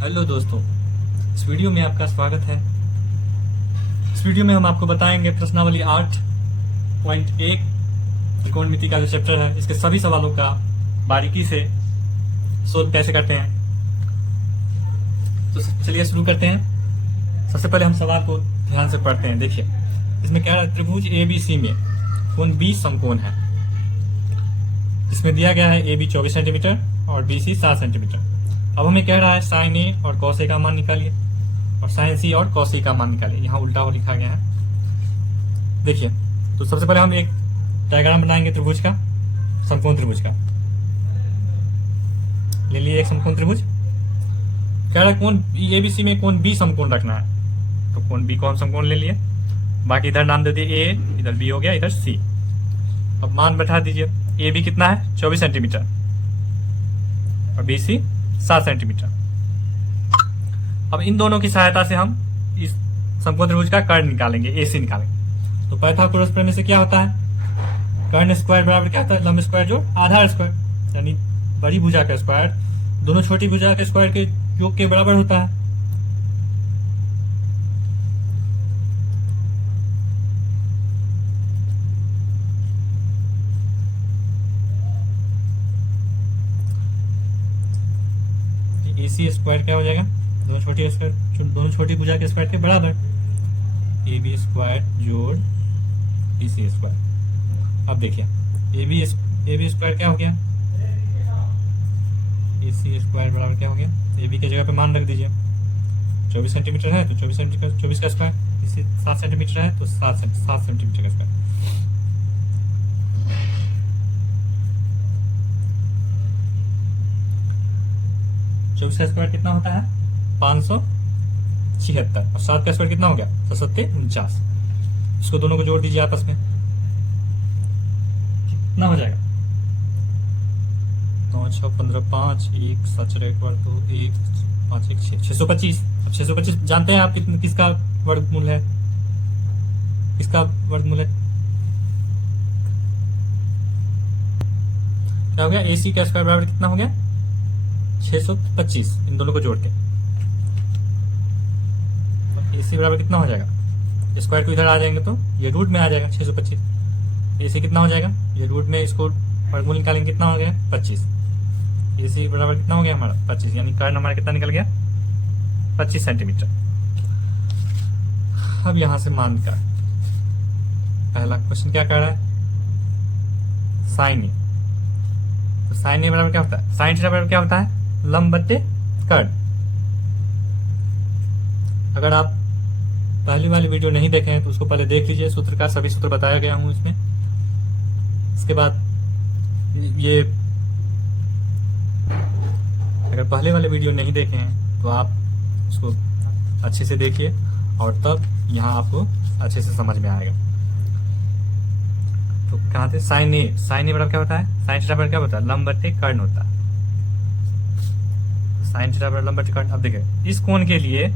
Hello दोस्तों, इस video में आपका स्वागत है। इस वीडियो में हम आपको बताएंगे प्रश्नावली 8.1 त्रिकोणमिति का जो चैप्टर है, इसके सभी सवालों का बारीकी से सोल्व कैसे करते हैं। तो चलिए शुरू करते हैं। सबसे पहले हम सवाल को ध्यान से पढ़ते हैं। देखिए, इसमें क्या है, त्रिभुज ABC में कोण B समकोण है। इसमें दिया गया है AB 24 सेंटीमीटर और BC 7 सेंटीमीटर। अब हमें कह रहा है साइन ए और कॉस ए का मान निकालिए और साइन सी और कॉस सी का मान निकालिए। यहाँ उल्टा हो लिखा गया है। देखिए, तो सबसे पहले हम एक डायग्राम बनाएंगे त्रिभुज का, समकोण त्रिभुज का। ले लिए एक समकोण त्रिभुज। कह रहा है कोण ABC में कोण B समकोण रखना है, तो कोण B को हम समकोण ले लिए। बाकी इधर नाम दे दिए A, इधर B हो गया, इधर C। अब मान बैठा दीजिए। AB कितना है 24 सेंटीमीटर और BC 7 सेंटीमीटर। अब इन दोनों की सहायता से हम इस समकोण त्रिभुज का कर्ण निकालेंगे, AC निकालेंगे। तो पाइथागोरस प्रमेय से क्या होता है, कर्ण स्क्वायर बराबर क्या होता है, लंब स्क्वायर जोड़ आधार स्क्वायर, यानी बड़ी भुजा का स्क्वायर दोनों छोटी भुजा के स्क्वायर के योग के बराबर होता है। AC स्क्वायर क्या हो जाएगा, दोनों छोटी भुजा के स्क्वायर के बराबर, AB स्क्वायर जोड़ BC स्क्वायर। अब देखिए, AB स्क्वायर क्या हो गया, AC स्क्वायर बराबर क्या हो गया, AB की जगह पे मान रख दीजिए। 24 सेंटीमीटर है तो 24 सेंटीमीटर 24 का स्क्वायर, BC 7 सेंटीमीटर है तो 7 सेंटीमीटर का स्क्वायर। चौबीस का स्क्वायर कितना होता है 576 और 7 का स्क्वायर कितना हो गया 749। इसको दोनों को जोड़ दीजिए आपस में, कितना हो जाएगा 9 6 15 5 1 7 4 1 2 1 5 1 6 625। अब 625 जानते हैं आप किसका वर्गमूल है, किसका वर्गमूल है, क्या हो गया AC का स्क्वायर बराबर कितना हो गया 625। इन दोनों को जोड़ के AC बराबर कितना हो जाएगा, स्क्वायर को इधर आ जाएंगे तो ये रूट में आ जाएगा 625। AC कितना हो जाएगा, ये रूट में इसको वर्गमूल निकालेंगे, कितना हो गया 25। AC बराबर कितना हो गया हमारा 25, यानी कर्ण हमारा कितना निकल गया 25 सेंटीमीटर। अब यहां से मान का पहला क्वेश्चन क्या कर रहा है, साइन ए। तो साइन ए बराबर क्या होता है, साइन थीटा बराबर क्या होता है लंब बट्टे कर्ण। अगर आप पहली वाली वीडियो नहीं देखे हैं तो उसको पहले देख लीजिए, सूत्र का सभी सूत्र बताया गया हूं इसमें। इसके बाद ये अगर पहले वाले वीडियो नहीं देखे हैं तो आप उसको अच्छे से देखिए और तब यहाँ आपको अच्छे से समझ में आएगा। तो कहाँ थे, साइन ए बराबर क्या होता है, साइन थीटा बराबर क्या होता है लंब बट्टे कर्ण होता है। साइन थीटा बराबर लंब बट्टे कर्ण। अब देखिए, इस कोण के लिए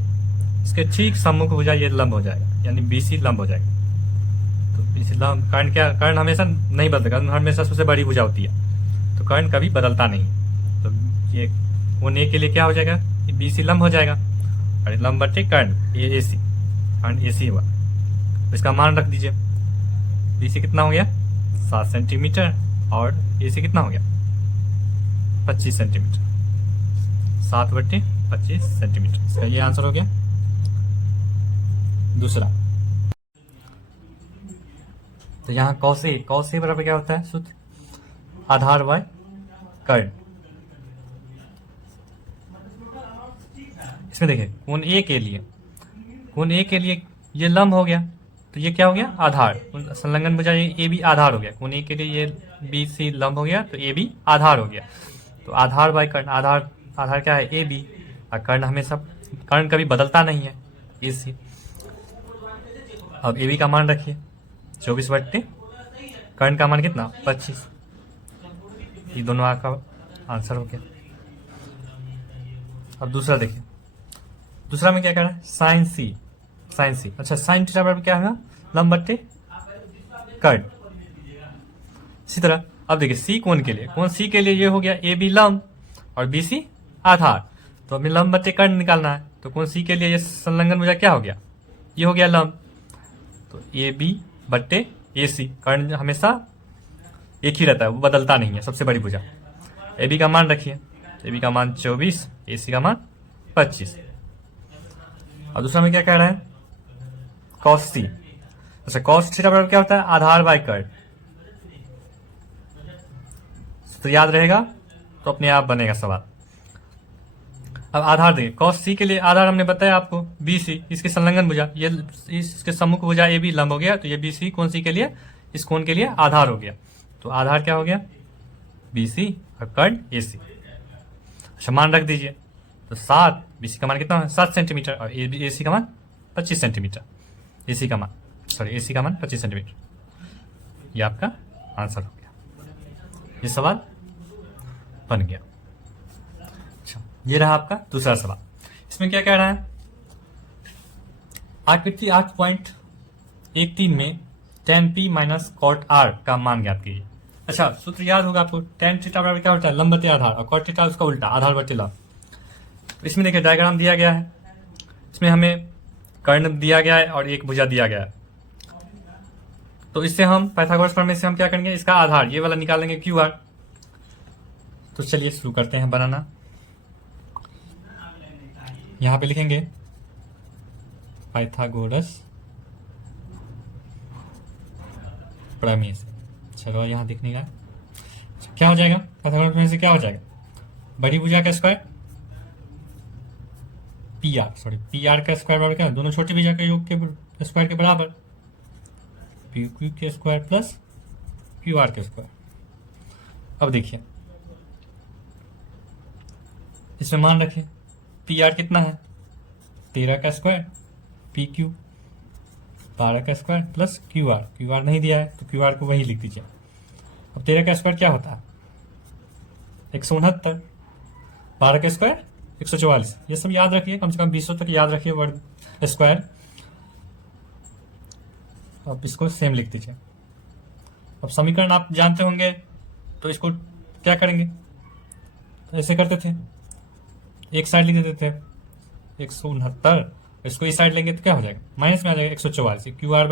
इसके ठीक सम्मुख भुजा ये लंब हो जाएगा, यानी BC लंब हो जाएगा। तो BC लंब, कर्ण क्या, कर्ण हमेशा नहीं बदलेगा, हमेशा सबसे बड़ी भुजा होती है, तो कर्ण कभी बदलता नहीं। तो ये कोण ए के लिए क्या हो जाएगा, BC लंब हो जाएगा और लंब बट्टे कर्ण ये AC, कर्ण AC हुआ। तो इसका मान रख दीजिए, BC कितना हो गया 7 सेंटीमीटर और AC कितना हो गया 25 सेंटीमीटर, 7/25 सेंटीमीटर। इसका ये आंसर हो गया। दूसरा, तो यहाँ कॉस ए बराबर क्या होता है सूत्र, आधार बाय कर्ण। इसमें देखिए कोण ए के लिए ये लंब हो गया, तो ये क्या हो गया आधार, संलग्न भुजा ये AB आधार हो गया। कोण ए के लिए ये BC लंब हो गया तो AB आधार हो गया। तो आधार बाय कर्ण, आधार क्या है AB और कर्ण हमेशा, कर्ण कभी बदलता नहीं है AC। अब AB का मान रखिए 24 बट्टे कर्ण का मान कितना 25। ये दोनों आपका आंसर हो गया। अब दूसरा देखिए, दूसरा में क्या कर रहा है साइन सी। अच्छा, साइन थीटा बराबर क्या होगा लंब बट्टे कर्ण। इसी तरह अब देखिए सी कोण के लिए, कोण सी के लिए ये हो गया AB लंब और BC आधार। तो हमें लंब बटे कर्ण निकालना है। तो कौन सी के लिए ये संलग्न भुजा क्या हो गया, ये हो गया लंब। तो ए बी बट्टे ए सी, कर्ण हमेशा एक ही रहता है, वो बदलता नहीं है, सबसे बड़ी भुजा। ए बी का मान रखिए, ए बी का मान 24, ए सी का मान 25। और दूसरा में क्या कह रहा है, कॉस सी। अच्छा, कॉस थीटा बराबर क्या होता है, आधार बाय कर्ण। तो याद रहेगा, तो अपने आप बनेगा सवाल। अब आधार देखिए, कॉस सी के लिए आधार हमने बताया आपको बी सी, इसके संलग्न भुजा, ये इसके सम्मुख भुजा ए बी लंब हो गया, तो ये बी सी कौन सी के लिए, इस कोण के लिए आधार हो गया। तो आधार क्या हो गया, बी सी और कर्ण ए सी। अच्छा, मान रख दीजिए, तो 7, बी सी का मान कितना है 7 सेंटीमीटर, और ए सी का मान 25 सेंटीमीटर। ए सी का मान 25 सेंटीमीटर। ये आपका आंसर हो गया, ये सवाल बन गया। अच्छा, ये रहा आपका दूसरा सवाल। इसमें क्या कह रहा है, आकृति 8.13 में tan p minus cot r का मान ज्ञात कीजिए। अच्छा, सूत्र याद होगा आपको, tan थीटा बराबर क्या होता है, लंब बटे आधार, और कॉट थीटा उसका उल्टा, आधार बटे लंब। इसमें देखिए डायग्राम दिया गया है, इसमें हमें कर्ण दिया गया है और एक भुजा दिया गया है। तो इससे हम पाइथागोरस प्रमेय से हम क्या करेंगे, इसका आधार ये वाला निकालेंगे क्यू आर। तो चलिए शुरू करते हैं बनाना। यहां पे लिखेंगे पाइथागोरस प्रमेय से। चलो यहाँ दिखने का क्या हो जाएगा, पाइथागोरस प्रमेय से क्या हो जाएगा, बड़ी भुजा का स्क्वायर पी आर का स्क्वायर बराबर क्या है, दोनों छोटी भुजा के योग के स्क्वायर के बराबर, पी क्यू के स्क्वायर प्लस क्यू आर के स्क्वायर। अब देखिए इसमें मान रखिए, पी आर कितना है 13 का स्क्वायर, पी क्यू 12 का स्क्वायर प्लस क्यू आर नहीं दिया है, तो क्यू आर को वही लिख दीजिए। अब 13 का स्क्वायर क्या होता है 169, 12 का स्क्वायर 144। ये सब याद रखिए, कम से कम 20 तक याद रखिए वर्ड स्क्वायर। अब इसको सेम लिख दीजिए। अब समीकरण आप जानते होंगे, तो इसको क्या करेंगे, तो ऐसे करते थे, एक साइड लिख देते थे 169, इसको इस साइड लेंगे तो क्या हो जाएगा, माइनस में आ जाएगा 144। क्यू आर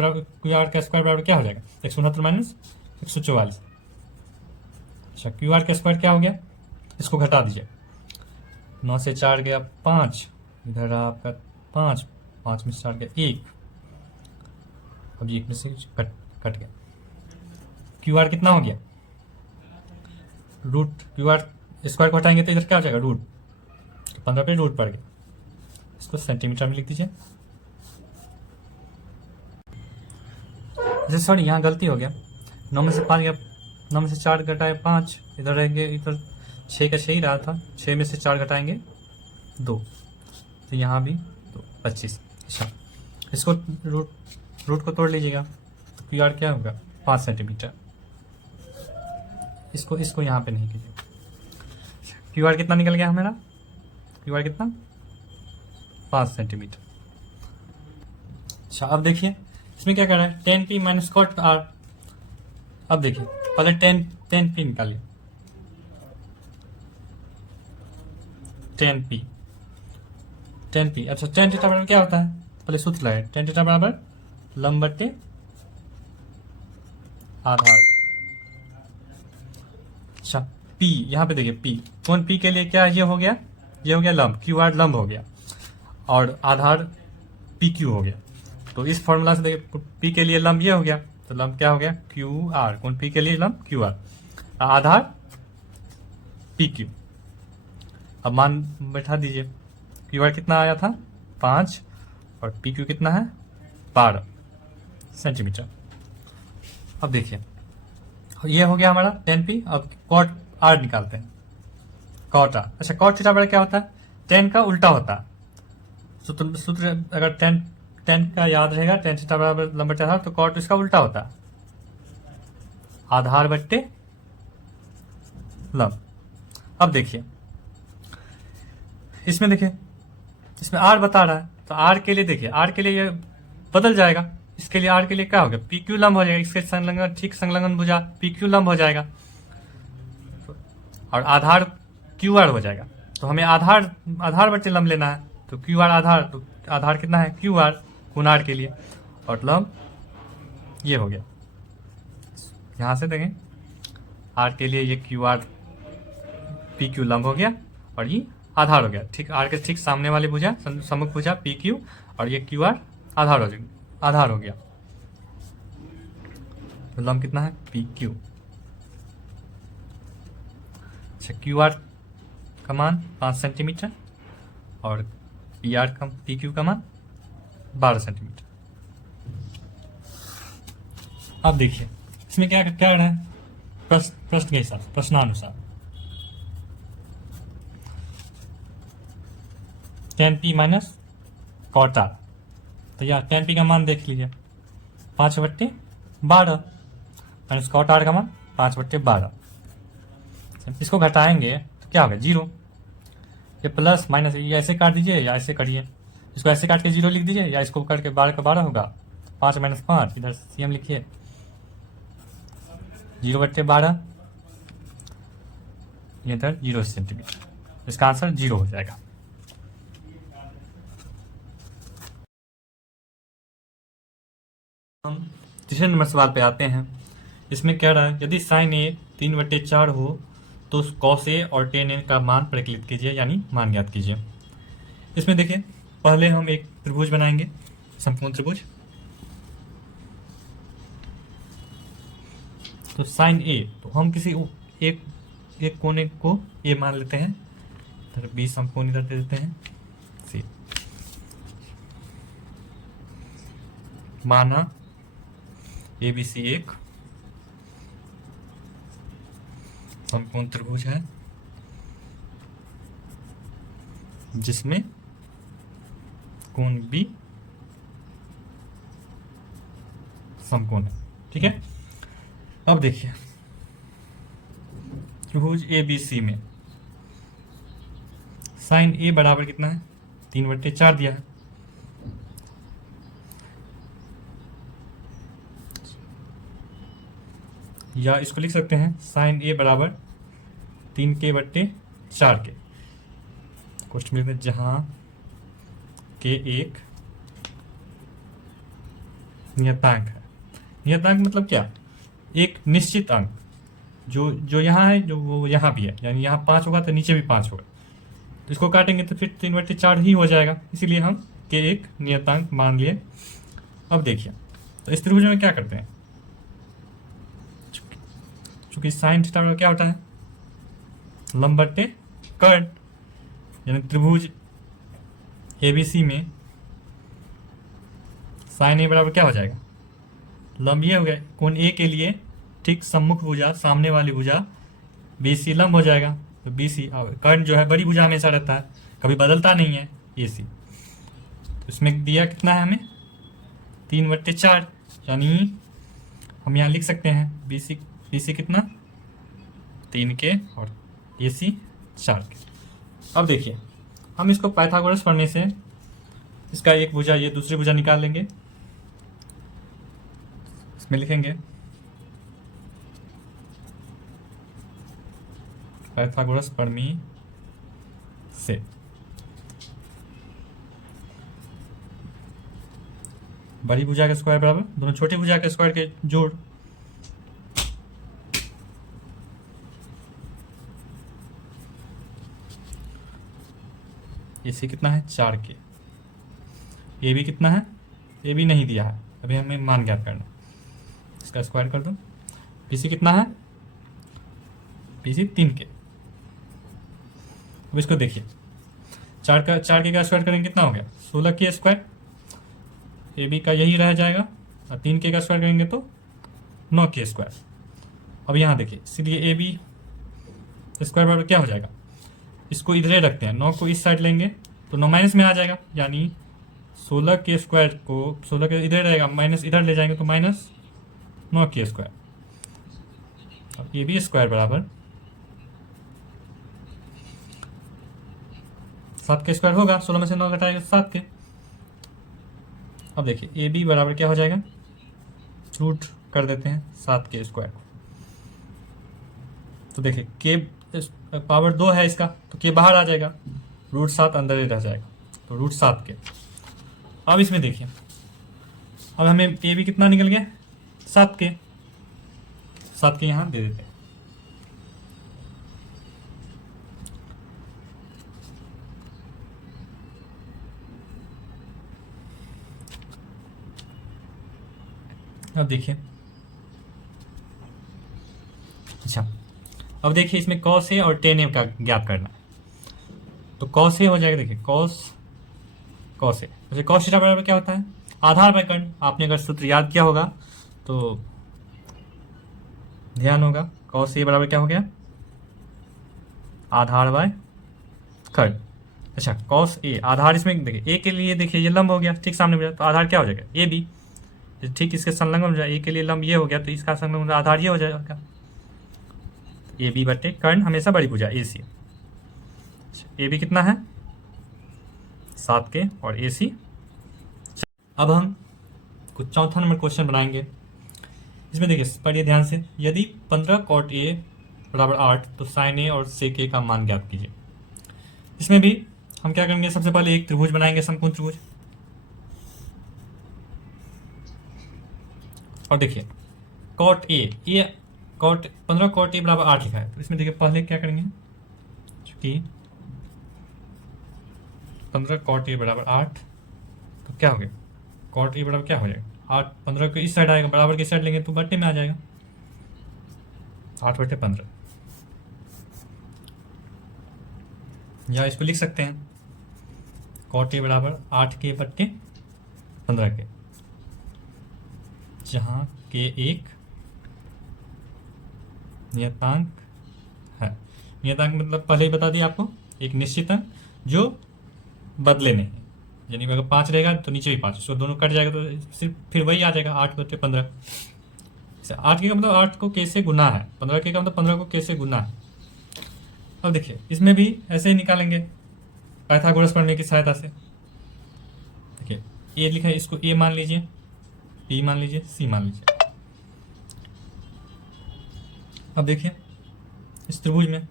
का स्क्वायर बराबर क्या हो जाएगा 169 माइनस 144। अच्छा, क्यू आर का स्क्वायर क्या हो गया, इसको घटा दीजिए, 9 से 4 गया 5, इधर आपका 5 में से 4 गया 1, अब ये 1 में से कट गया। क्यू आर कितना हो गया, रूट क्यू आर स्क्वायर को हटाएंगे तो इधर क्या हो जाएगा रूट, 15 पे रूट पड़ गया, इसको सेंटीमीटर में लिख दीजिए। सॉरी यहाँ गलती हो गया, 9 में से 5 गया, 9 में से 4 घटाए 5, इधर रहेंगे, इधर 6 का 6 ही रहा था, 6 में से 4 घटाएंगे 2, तो यहाँ भी 2 25। अच्छा, इसको रूट को तोड़ लीजिएगा, तो क्यू आर क्या होगा 5 सेंटीमीटर। इसको यहाँ पे नहीं कीजिए। क्यू आर कितना निकल गया हमारा, क्यू आर कितना 5 सेंटीमीटर। अच्छा, अब देखिए इसमें क्या कर रहा है, tan p minus cot r। अब देखिए पहले tan p निकालिए, tan p। अच्छा, tan थीटा बराबर क्या होता है, पहले सूत्र लगाए, tan थीटा बराबर लंब बटे आधार। अच्छा, p यहाँ पे देखिए, p कौन p के लिए क्या ये हो गया, ये हो गया लंब, क्यू आर लंब हो गया, और आधार पी क्यू हो गया। तो इस फॉर्मूला से देखिए पी के लिए लंब ये हो गया, तो लंब क्या हो गया क्यू आर, कौन पी के लिए लंब क्यू आर, आधार पी क्यू। अब मान बैठा दीजिए, क्यू आर कितना आया था 5 और पी क्यू कितना है 12 सेंटीमीटर। अब देखिए ये हो गया हमारा tan p। अब कॉट r निकालते हैं, कॉट r। अच्छा, कॉट थीटा बराबर क्या होता है, tan का उल्टा होता है। सूत्र अगर tan का याद रहेगा, tan थीटा बराबर लंब बटे आधार, तो कॉट इसका उल्टा होता है, आधार बट्टे लंब। अब देखिए इसमें देखिए, इसमें r बता रहा है, तो r के लिए देखिए, r के लिए ये बदल जाएगा, इसके लिए r के लिए क्या हो गया पी क्यू लंब हो जाएगा, इसके संलग्न ठीक संलग्न भुजा पी क्यू लंब हो जाएगा, और आधार क्यू आर हो जाएगा। तो हमें आधार आधार बटे लंब लेना है, तो क्यू आर आधार, तो आधार कितना है क्यू आर गुना आर के लिए, और लंब ये हो गया। यहाँ से देखें आर के लिए ये क्यू आर पी क्यू लंब हो गया और ये आधार हो गया। ठीक आर के ठीक सामने वाली भुजा सम्मुख भुजा पी क्यू और ये क्यू आर आधार हो गया। तो लंब कितना है पी क्यू। अच्छा क्यू आर का मान 5 सेंटीमीटर और पी आर का पी क्यू का मान 12 सेंटीमीटर। अब देखिए इसमें क्या क्या है, प्रश्न के हिसाब से प्रश्नानुसार tan p minus cot r, तो यार tan p का मान देख लीजिए 5/12 माइनस cot r का मान 5/12। इसको घटाएंगे तो क्या होगा 0। ये प्लस माइनस ये ऐसे काट दीजिए या ऐसे करिए, इसको ऐसे काट के 0 लिख दीजिए या इसको करके 12 का 12 होगा, 5 माइनस 5 इधर सीएम लिखिए 0/12, ये इधर 0 सेंटीमीटर, इसका आंसर 0 हो जाएगा। हम तीसरे नंबर सवाल पे आते हैं। इसमें कह रहा है यदि साइन ए 3/4 हो तो कॉस ए और टेन ए का मान परिकलित कीजिए, यानी मान ज्ञात कीजिए। इसमें देखिए पहले हम एक त्रिभुज बनाएंगे, समकोण त्रिभुज। तो साइन ए, तो हम किसी एक कोने को ए मान लेते हैं, इधर बी समकोण इधर दे देते हैं सी। माना ABC एक समकोण त्रिभुज है जिसमें कोण B समकोण है। ठीक है, अब देखिए त्रिभुज ABC में साइन A बराबर कितना है 3/4 दिया है। या इसको लिख सकते हैं साइन ए बराबर 3k/4 के, क्वेश्चन में जहां के एक नियतांक है। नियतांक मतलब क्या, एक निश्चित अंक जो यहाँ है जो वो यहाँ भी है, यानी यहाँ 5 होगा तो नीचे भी 5 होगा, तो इसको काटेंगे तो फिर 3/4 ही हो जाएगा, इसीलिए हम के एक नियतांक मान लिए। अब देखिए तो इस त्रिभुज में क्या करते हैं, चूंकि साइन थीटा क्या होता है लंब बटे कर्ण, यानी त्रिभुज ABC में साइन ए बराबर क्या हो जाएगा, लंब ये हो गया कोण ए के लिए ठीक सम्मुख भुजा सामने वाली भुजा BC लंब हो जाएगा, तो BC कर्ण जो है बड़ी भुजा हमेशा रहता है, कभी बदलता नहीं है AC। तो इसमें दिया कितना है हमें 3/4, यानी हम यहाँ लिख सकते हैं BC कितना 3k और AC 4k। अब देखिए हम इसको पाइथागोरस पढ़ने से इसका एक भुजा ये दूसरी भुजा निकाल लेंगे, इसमें लिखेंगे पाइथागोरस प्रमेय से बड़ी भुजा के स्क्वायर बराबर दोनों छोटी भुजा के स्क्वायर के जोड़। AC कितना है 4k, AB कितना है, AB नहीं दिया है, अभी हमें मान ज्ञात करना, इसका स्क्वायर कर दो। BC कितना है, BC 3k। अब इसको देखिए 4k का स्क्वायर करेंगे कितना हो गया 16k स्क्वायर, AB का यही रह जाएगा, और 3k का स्क्वायर करेंगे तो 9k स्क्वायर। अब यहाँ देखिए इसीलिए AB स्क्वायर बराबर क्या हो जाएगा, इसको इधर रखते हैं, 9 को इस साइड लेंगे तो 9 माइनस में आ जाएगा, यानी 16k स्क्वायर को 16 के इधर रहेगा माइनस इधर ले जाएंगे तो माइनस 9k स्क्वायर। अब ये भी स्क्वायर बराबर 7k स्क्वायर होगा, 16 में से 9 घटाएगा 7k। अब देखिए AB बराबर क्या हो जाएगा, रूट कर देते हैं 7k स्क्वायर को, तो देखिए पावर 2 है इसका, तो के बाहर आ जाएगा, √7 अंदर ही रह जाएगा, तो √7 के। अब इसमें देखिए, अब हमें ए भी कितना निकल गया, 7 के, 7 के यहाँ दे देते हैं। अब देखिए, अच्छा अब देखिए इसमें कॉस ए और टेन ए का ज्ञात करना है, तो कॉस ए हो जाएगा, देखिए कॉस ए, जैसे कॉस थीटा बराबर क्या होता है, आधार बाय कर्ण। आपने अगर सूत्र याद किया होगा तो ध्यान होगा, कॉस ए बराबर क्या हो गया, आधार बाय कर्ण। अच्छा कॉस ए, आधार इसमें देखिए ए के लिए, देखिए ये लंब हो गया ठीक सामने में, तो आधार क्या हो जाएगा, ए बी, ठीक इसके संलग्न हो जाए, ए के लिए लंब ये हो गया, तो इसका संलग्न आधार ये हो जाएगा, ए बी बटे कर्ण हमेशा बड़ी भुजा ए सी। ए बी कितना है, 7 के, और ए सी। अब हम कुछ चौथा नंबर क्वेश्चन बनाएंगे। इसमें देखिए पढ़िए ध्यान से, यदि 15 कॉट ए बराबर 8 तो साइन ए और सेक ए का मान ज्ञात कीजिए। इसमें भी हम क्या करेंगे, सबसे पहले एक त्रिभुज बनाएंगे, समकोण त्रिभुज। और देखिए cot A, cot 15 cot A बराबर 8 लिखा है, तो इसमें देखिए पहले क्या करेंगे, चूंकि 15 कॉट ए बराबर 8, तो क्या हो गया, कॉट ए बराबर क्या हो जाएगा, 8, 15 को इस साइड आएगा, बराबर की साइड लेंगे तो बट्टे में आ जाएगा, 8/15, या इसको लिख सकते हैं कॉट ए बराबर 8 के बट्टे 15 के, जहाँ के एक नियतांक है। नियतांक मतलब पहले ही बता दिया आपको, एक निश्चित अंक जो बदले नहीं है, यानी अगर 5 रहेगा तो नीचे भी 5, उसको दोनों कट जाएगा तो सिर्फ फिर वही आ जाएगा, 8/15। 8 के का मतलब 8 को कैसे गुना है, 15 के का मतलब 15 को कैसे गुना है। अब देखिए इसमें भी ऐसे ही निकालेंगे पाइथागोरस प्रमेय की सहायता से। देखिए ए लिखा है, इसको ए मान लीजिए, बी मान लीजिए, सी मान लीजिए। अब देखिए इस त्रिभुज में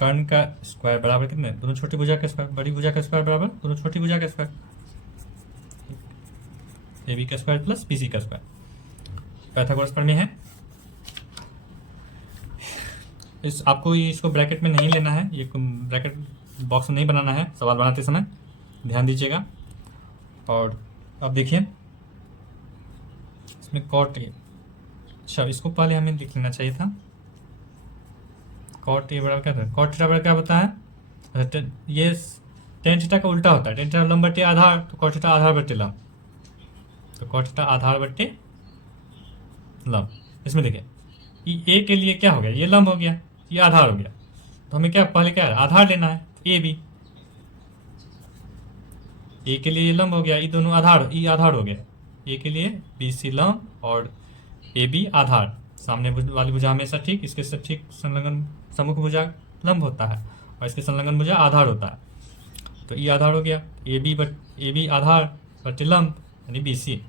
कर्ण का स्क्वायर बराबर कितने, दोनों छोटी भुजा का स्क्वायर, बड़ी भुजा का स्क्वायर बराबर दोनों छोटी भुजा का स्क्वायर, ए बी का स्क्वायर प्लस बी सी का स्क्वायर, पाइथागोरस प्रमेय है। इस आपको इसको ब्रैकेट में नहीं लेना है, ये ब्रैकेट बॉक्स में नहीं बनाना है सवाल बनाते समय, ध्यान दीजिएगा। और अब देखिए इसमें कॉट ए, अच्छा इसको पहले हमें लिख लेना चाहिए था, कॉट ए बराबर क्या था, कॉट थीटा बराबर क्या होता है, ये टेन थीटा का उल्टा होता है, टेन थीटा लंब बटे आधार, तो कॉट थीटा आधार बटे लंब, तो कॉट थीटा आधार बटे लंब। इसमें देखिए ए के लिए क्या हो गया, ये लंब हो गया, ये आधार हो गया, तो हमें क्या पहले क्या है, आधार लेना है, ए बी, ए के लिए ये लंब हो गया, ये दोनों आधार, ये आधार हो गया, ए के लिए बी सी लंब और ए बी आधार, सामने वाली भुजा हमेशा ठीक, इसके सब ठीक संलग्न सम्मुख भुजा लंब होता है और इसके संलग्न भुजा आधार होता है, तो ये आधार हो गया, ए बी आधार बटे लंब यानी बी सी,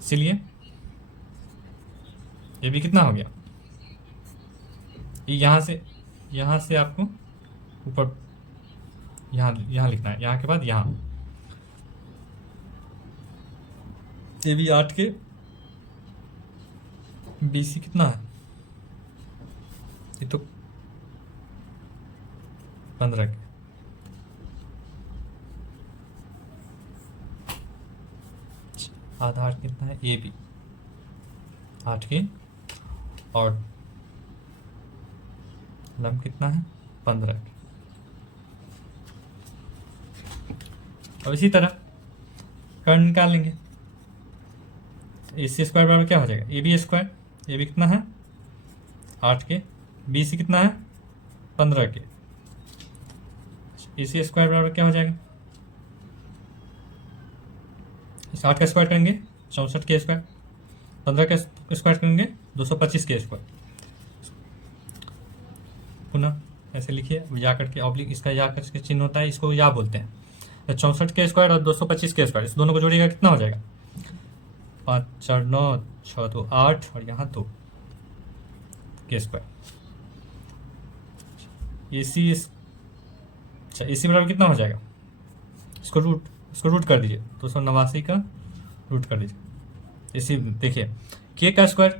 इसलिए ए बी कितना हो गया, ये यहाँ से आपको ऊपर यहाँ लिखना है, यहाँ के बाद यहाँ, ए बी 8 के, बी सी कितना है, ये तो 15 के, आधार कितना है, ए बी 8 के, और लंब कितना है 15 के। और इसी तरह कर्ण निकाल लेंगे, ए सी स्क्वायर बराबर क्या हो जाएगा, A B square, A B कितना है 8 के, बी सी कितना है 15 के, ए सी स्क्वायर बराबर क्या हो जाएगा, इस 8 का स्क्वायर करेंगे 64 के स्क्वायर, 15 का स्क्वायर करेंगे 225 के स्क्वायर, पुनः ऐसे लिखिए, या करके ऑब्लिक, इसका या करके चिन्ह होता है, इसको या बोलते हैं, या 64 के स्क्वायर और 225 के स्क्वायर, इस दोनों को जोड़िएगा कितना हो जाएगा? 5 4 9 6 2 8 और यहाँ 2 के स्क्वायर। AC अच्छा AC बराबर कितना हो जाएगा? इसको रूट कर दीजिए, 289 का रूट कर दीजिए। इसी देखिए k का स्क्वायर,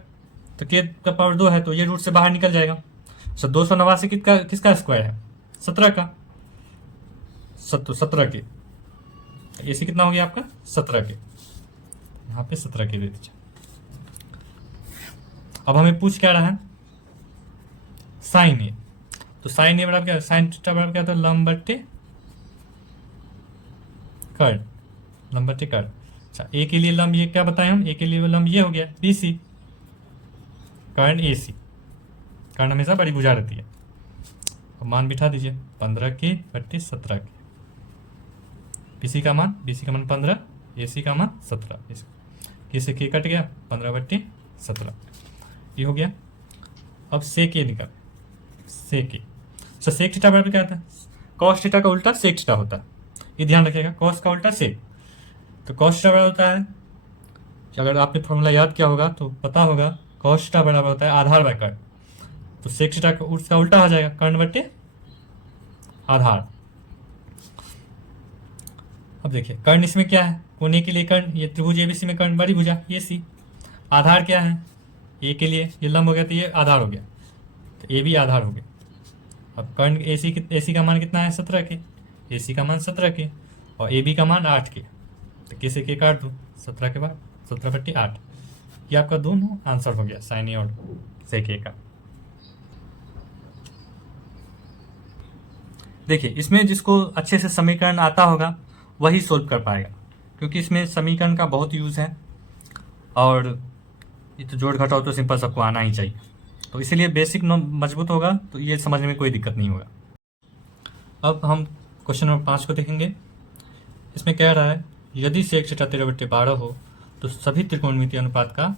तो k का पावर 2 है तो ये रूट से बाहर निकल जाएगा। तो 289 किसका स्क्वायर है? 17 का, 17 के। AC कितना हो गया आपका? 17 के। यहाँ पे 17 के दे दीजिए। अब हमें पूछ क्या रहा है? साइन ए। तो साइन ए बराबर क्या? साइन थीटा बराबर क्या था? लंब बट्टे कर्ण, लंब बट्टे कर्ण। अच्छा ए के लिए लंब ये क्या बताएं हम? ए के लिए लंब ये हो गया BC, कर्ण AC। कर्ण हमेशा बड़ी भुजा रहती है। अब मान बिठा दीजिए, 15 के बट्टे 17 के। BC का मान 15, AC का मान 17। से के कट गया, 15 बट्टे 17 ये हो गया। अब सेक ए निकाल, सेक ए। सो सेक थीटा बराबर क्या होता है? कॉस थीटा का उल्टा सेक थीटा होता है, ये ध्यान रखिएगा। कॉस का उल्टा सेक, तो कॉस थीटा बराबर होता है, अगर आपने फॉर्मूला याद किया होगा तो पता होगा, कॉस थीटा बराबर होता है आधार बाय कर्ण। तो सेक थीटा का उसका उल्टा हो जाएगा, कर्ण बट्टे आधार। अब देखिए कर्ण इसमें क्या है? कोने के लिए कर्ण, ये त्रिभुज ABC में कर्ण बड़ी भुजा AC। आधार क्या है? ए के लिए ये लंब हो गया तो ये आधार हो गया, तो ए भी आधार हो गया। अब कर्ण AC का मान कितना है? 17 के। AC का मान 17 के और AB का मान 8 के, तो के से के काट दो, 17 के बाद 17 बट्टे 8। ये आपका दोनों आंसर हो गया, साइन ए और सेक ए का। देखिए इसमें जिसको अच्छे से समीकरण आता होगा वही सोल्व कर पाएगा, क्योंकि इसमें समीकरण का बहुत यूज़ है और ये तो जोड़ घटाओ तो सिंपल सबको आना ही चाहिए। तो इसीलिए बेसिक मजबूत होगा तो ये समझने में कोई दिक्कत नहीं होगा। अब हम क्वेश्चन नंबर 5 को देखेंगे। इसमें कह रहा है यदि सेक थीटा 13/12 हो तो सभी त्रिकोणमितीय अनुपात का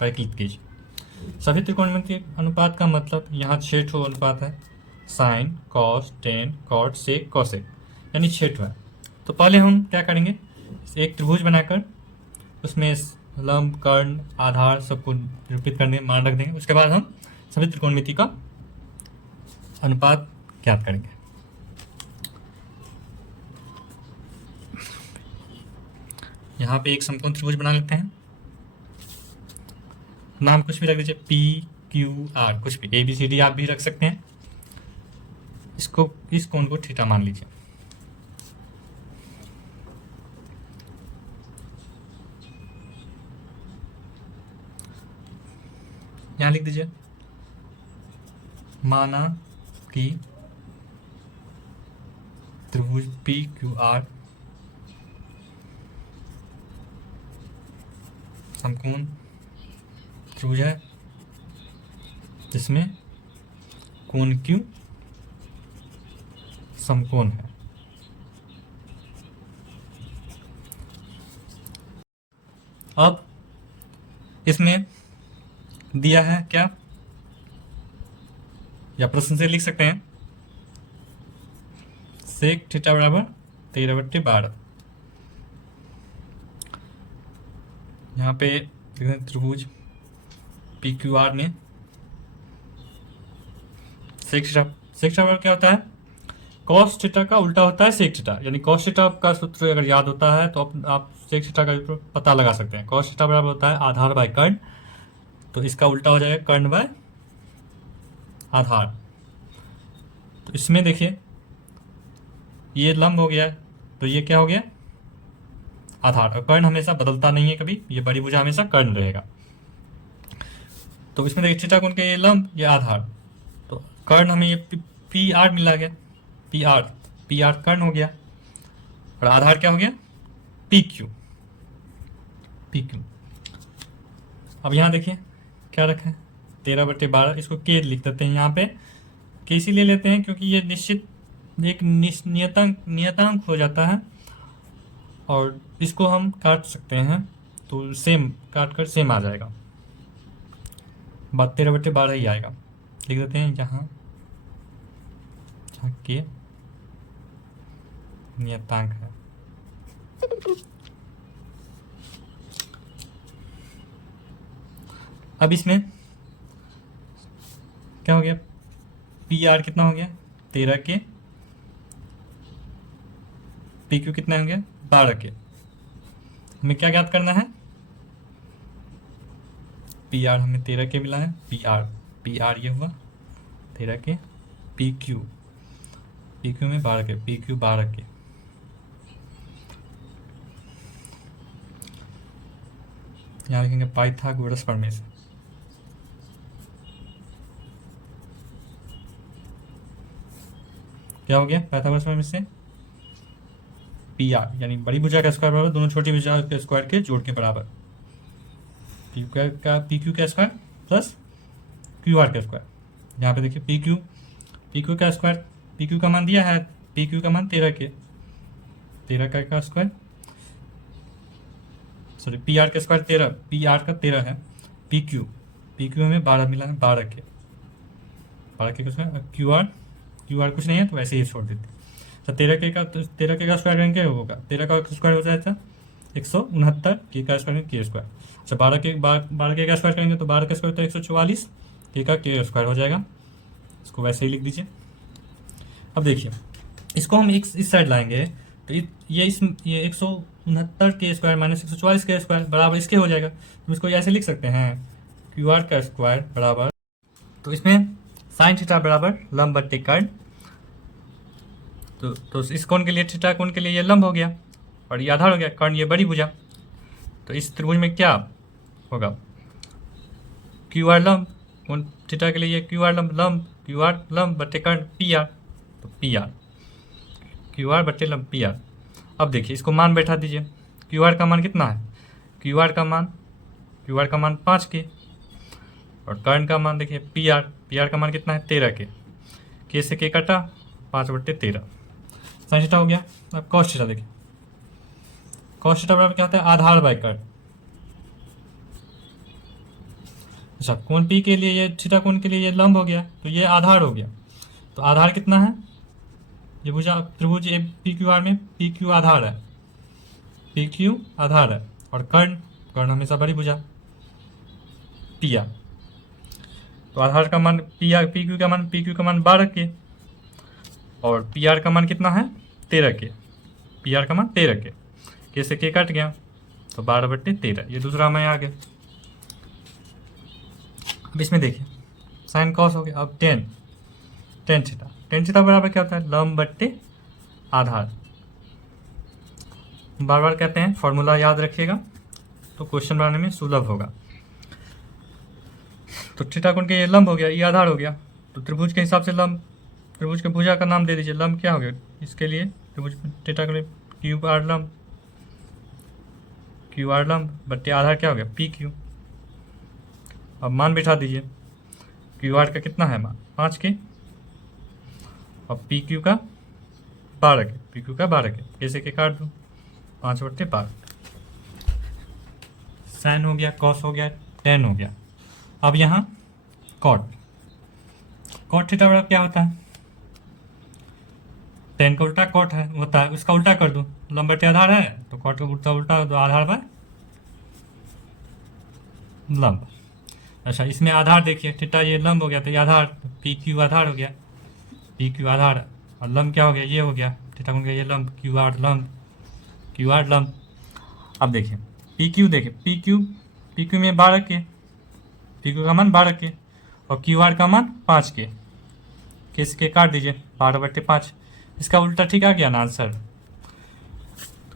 परिकलित कीजिए। सभी त्रिकोणमितीय अनुपात का मतलब यहाँ 6 ठो अनुपात है, साइन, कॉस, टेन, कॉट, सेक, कॉसेक, यानी 6 ठो है। तो पहले हम क्या करेंगे, एक त्रिभुज बनाकर उसमें लंब, कर्ण, आधार सबको निरूपित करने मान रख देंगे। उसके बाद हम सभी त्रिकोणमिति का अनुपात ज्ञात करेंगे। यहाँ पे एक समकोण त्रिभुज बना लेते हैं, नाम कुछ भी रख दीजिए, PQR, कुछ भी ABCD आप भी रख सकते हैं। इसको इस कोण को थीटा मान लीजिए। यहाँ लिख दीजिए, माना कि त्रिभुज PQR समकोण त्रिभुज है जिसमें कोण Q समकोण है। अब इसमें दिया है क्या, या प्रश्न से लिख सकते हैं, सेक थीटा बराबर 13/12। यहाँ पे त्रिभुज PQR में सेक थीटा बराबर क्या होता है? कॉस थीटा का उल्टा होता है सेक थीटा, यानी कॉस थीटा का सूत्र अगर याद होता है तो आप सेक थीटा का पता लगा सकते हैं। कॉस थीटा बराबर होता है आधार बाय कर्ण, तो इसका उल्टा हो जाएगा कर्ण बाय आधार। तो इसमें देखिए ये लंब हो गया, तो ये क्या हो गया? आधार। और कर्ण हमेशा बदलता नहीं है कभी, ये बड़ी भुजा हमेशा कर्ण रहेगा। तो इसमें देखिए थीटा कोण के ये लंब, ये आधार, तो कर्ण हमें ये PR मिला गया, PR कर्ण हो गया और आधार क्या हो गया? PQ। अब यहाँ देखिए क्या रखा है? 13/12। इसको के लिख देते हैं यहाँ पे। के इसीलिए लेते हैं क्योंकि ये निश्चित एक नियतांक हो जाता है और इसको हम काट सकते हैं, तो सेम काट कर सेम आ जाएगा, 13/12 ही आएगा। लिख देते हैं यहाँ के नियतांक है। अब इसमें क्या हो गया, पी आर कितना हो गया 13 के, पी क्यू कितने होंगे 12 के। हमें क्या ज्ञात करना है, पी आर हमें 13 के मिला है, पी आर ये हुआ 13 के, पी क्यू में 12 के, पी क्यू 12 के। यहाँ लिखेंगे पाइथागोरस प्रमेय से। क्या हो गया पाइथागोरस प्रमेय से, पी आर यानी बड़ी भुजा का स्क्वायर बराबर दोनों छोटी भुजा के स्क्वायर के जोड़ के बराबर पी क्यू का स्क्वायर प्लस क्यू आर का स्क्वायर। यहाँ पे देखिए पी क्यू का स्क्वायर, पी क्यू का मान दिया है, पी क्यू का मान 13 के, 13 का स्क्वायर, सॉरी पी आर का स्क्वायर 13, पी आर का 13 है, पी क्यू में 12 मिला है, 12 के स्क्वायर, क्यू आर कुछ नहीं है तो वैसे ही छोड़ देते। तो 13 के का स्क्वायर करेंगे होगा, 13 का स्क्वायर हो जाएगा 169 के स्क्वायर के स्क्वायर। अच्छा 12 के का स्क्वायर करेंगे तो 12 का स्क्वायर तो 144 के स्क्वायर हो जाएगा, इसको वैसे ही लिख दीजिए। अब देखिए इसको हम इस साइड लाएंगे तो ये 169 के स्क्वायर माइनस 144 के स्क्वायर बराबर इसके हो जाएगा, तो इसको ऐसे लिख सकते हैं क्यू आर का स्क्वायर बराबर, तो इसमें साइन थीटा बराबर लंब बट्टे कर्ण, तो इस कोण के लिए थीटा कोण के लिए ये लंब हो गया और ये आधार हो गया, कर्ण ये बड़ी भुजा। तो इस त्रिभुज में क्या होगा, क्यू आर लंब, कोण थीटा के लिए ये क्यू आर लंब बट्टे कर्ण पी आर, तो पी आर क्यू आर बट्टे लंब पी आर। अब देखिए इसको मान बैठा दीजिए, क्यू आर का मान कितना है, क्यू आर का मान 5 के, और कर्ण का मान देखिए पी आर का मान कितना है 13 के से के कटा 5/13 साइन थीटा हो गया। अब कॉस थीटा देखिए, कॉस थीटा बराबर क्या होता है आधार बाय कर्ण। अच्छा कोण पी के लिए ये थीटा कोण के लिए ये लंब हो गया तो ये आधार हो गया, तो आधार कितना है, ये भुजा त्रिभुज पी क्यू आर में पी क्यू आधार है, और कर्ण हमेशा बड़ी भुजा पी आर, तो आधार का मान पी क्यू का मान 12 के, और पी आर का मान कितना है 13 के, पी आर का मान 13 के से के कट गया तो 12/13, ये दूसरा हमें आ गया। अब इसमें देखिए साइन कॉस हो गया। अब टेन थीटा बराबर क्या होता है लंब बट्टे आधार, बार बार कहते हैं फॉर्मूला याद रखिएगा तो क्वेश्चन बनाने में सुलभ होगा। तो थीटा कोण के ये लंब हो गया, ये आधार हो गया, तो त्रिभुज के हिसाब से लंब, त्रिभुज के भुजा का नाम दे दीजिए, लंब क्या हो गया इसके लिए, त्रिभुज थीटा के लिए क्यू आर लंब बट्टे आधार क्या हो गया पी क्यू। अब मान बिठा दीजिए, क्यू आर का कितना है मान 5 के, और पी क्यू का 12 के, कैसे के काट दूँ 5/12, साइन हो गया, कॉस हो गया, टेन हो गया। अब यहाँ कॉट थीटा बराबर क्या होता है, टेन का उल्टा कॉट होता है, उसका उल्टा कर दूं, लंब बटे आधार है तो कॉट का उल्टा तो आधार बाय लंब। अच्छा इसमें आधार देखिए थीटा ये लंब हो गया तो ये आधार, पी क्यू आधार हो गया, पी क्यू आधार, और लंब क्या हो गया ये हो गया थीटा हो गया ये लंब क्यू आर लंब। अब देखिए पी क्यू में 12 के, पी क्यू का मान 12 के, और क्यू आर का मान 5 के, किस के काट दीजिए 12/5, इसका उल्टा ठीक आ गया ना आंसर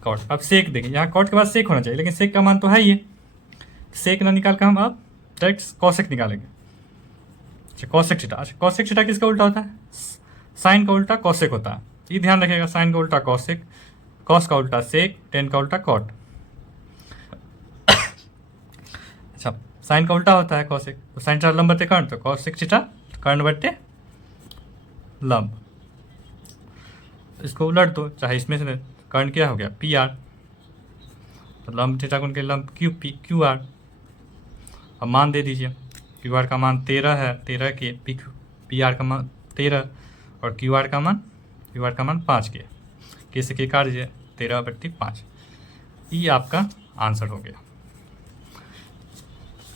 कॉट। अब सेक देखिए, यहाँ कॉट के बाद सेक होना चाहिए लेकिन सेक का मान तो है ही, सेक ना निकाल कर हम अब डायरेक्ट कॉसेक निकालेंगे। अच्छा कॉसेक थीटा किसका उल्टा होता है, साइन का उल्टा कॉसेक होता है, ये ध्यान रखिएगा, साइन का उल्टा कॉसेक, कॉस का उल्टा सेक, टेन का उल्टा कॉट। अच्छा साइन का उल्टा होता है कॉसेक, तो साइन थीटा लंब बट्टे कर्ण, तो कॉसेक थीटा कर्ण बट्टे लंब, इसको उलट दो, चाहे इसमें से कर्ण क्या हो गया पी आर, तो लंब थीटा कोण के लंब क्यू आर। अब मान दे दीजिए, क्यू आर का मान 13 है, 13 के, पी आर का मान 13, और क्यू आर का मान 5 के, के से के काट दीजिए 13/5। ये आपका आंसर हो गया।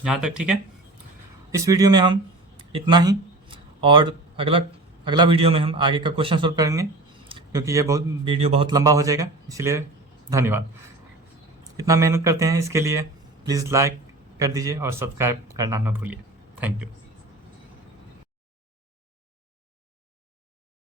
यहाँ तक ठीक है। इस वीडियो में हम इतना ही, और अगला वीडियो में हम आगे का क्वेश्चन सॉल्व करेंगे, क्योंकि ये वीडियो बहुत लंबा हो जाएगा। इसलिए धन्यवाद। इतना मेहनत करते हैं इसके लिए, प्लीज़ लाइक कर दीजिए और सब्सक्राइब करना ना भूलिए। Thank you.